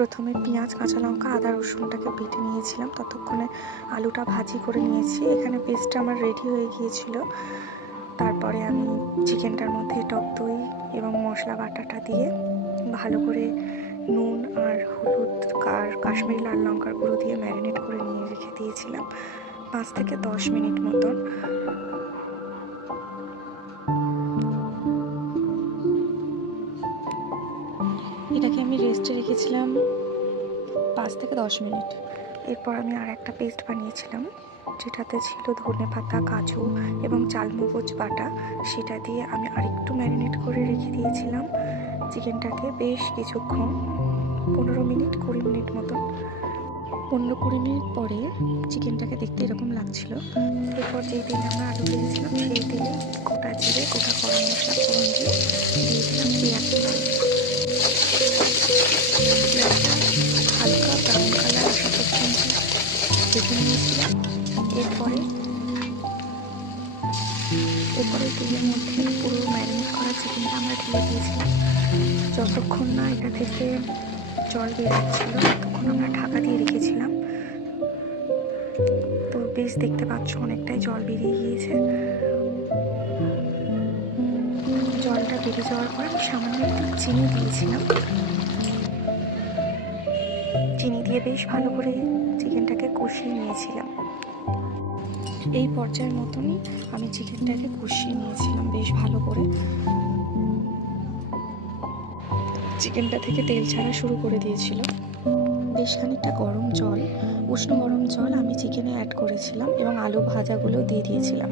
প্রথমে পেঁয়াজ, কাঁচা লঙ্কা, আদা রসুনটাকে বেটে নিয়েছিলাম, ততক্ষণে আলুটা ভাজি করে নিয়েছি। এখানে পেস্টটা আমার রেডি হয়ে গিয়েছিল। তারপরে আমি চিকেনটার মধ্যে টক দই এবং মশলা বাটাটা দিয়ে ভালো করে নুন আর হলুদ আর কাশ্মীরি লাল লঙ্কার গুঁড়ো দিয়ে ম্যারিনেট করে নিয়ে রেখে দিয়েছিলাম 5 থেকে 10 মিনিট মতন। এটাকে আমি রেস্টে রেখেছিলাম 5 থেকে 10 মিনিট। এরপর আমি আর একটা পেস্ট বানিয়েছিলাম, যেটাতে ছিল ধনেপাতা, কাজু এবং চালমগজ বাটা। সেটা দিয়ে আমি আরেকটু ম্যারিনেট করে রেখে দিয়েছিলাম চিকেনটাকে বেশ কিছুক্ষণ, 15 মিনিট 20 মিনিট মতন। 15-20 মিনিট পরে চিকেনটাকে দেখতে এরকম লাগছিল। এরপর যেই তেলে আমরা আলু ভেজেছিলাম সেই তেলে গোটা জিরে, গোটা গরম মশলা ফোড়ন দিয়ে দিয়েছিলাম পেঁয়াজ। পেঁয়াজটা হালকা ব্রাউন কালার আসা পর্যন্ত ভেজে নিয়েছিলাম। এরপরে তেলের মধ্যে পুরো ম্যারিনেট করা চিকেনটা আমরা ঢেলে দিয়েছিলাম। যতক্ষণ না এটা থেকে জল বেরোচ্ছিল ততক্ষণ আমরা ঢাকা দিয়ে রেখেছিলাম। তো বেশ দেখতে পাচ্ছ অনেকটাই জল বেরিয়ে গিয়েছে। জলটা বেরিয়ে যাওয়ার পর আমি সামান্য একটু চিনি দিয়েছিলাম। চিনি দিয়ে বেশ ভালো করে চিকেনটাকে কষিয়ে নিয়েছিলাম। এই পর্যায়ের মতনই আমি চিকেনটাকে কষিয়ে নিয়েছিলাম বেশ ভালো করে। চিকেনটা থেকে তেল ছাড়া শুরু করে দিয়েছিল। বেশ খানিকটা উষ্ণ গরম জল আমি চিকেনে অ্যাড করেছিলাম এবং আলু ভাজাগুলো দিয়ে দিয়েছিলাম।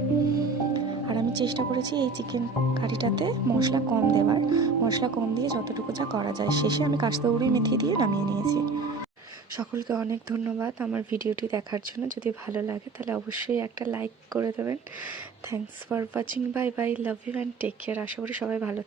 আর আমি চেষ্টা করেছি এই চিকেন কারিটাতে মশলা কম দেওয়ার, মশলা কম দিয়ে যতটুকু যা করা যায়। শেষে আমি কাসুরি মেথি দিয়ে নামিয়ে নিয়েছি। সকলকে অনেক ধন্যবাদ আমার ভিডিওটি দেখার জন্য। যদি ভালো লাগে তাহলে অবশ্যই একটা লাইক করে দেবেন। Thanks for watching. Bye bye, love you and take care. আশা করি সবাই ভালো থাকবে।